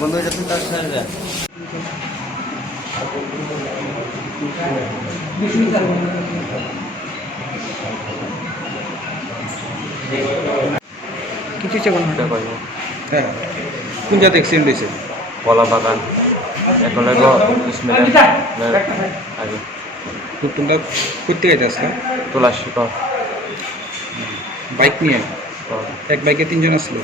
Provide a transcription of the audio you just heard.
বন্ধু যখন তার সাথে কিছু চেয়ে কোনো হ্যাঁ কোন জায়গায় অ্যাক্সিডেন্ট হয়েছে? কলা বাগান এখন আগে তোমরা করতে গেছে আজকে তোলা শিকড় বাইক নিয়ে এক বাইকে 3 জন আসলো।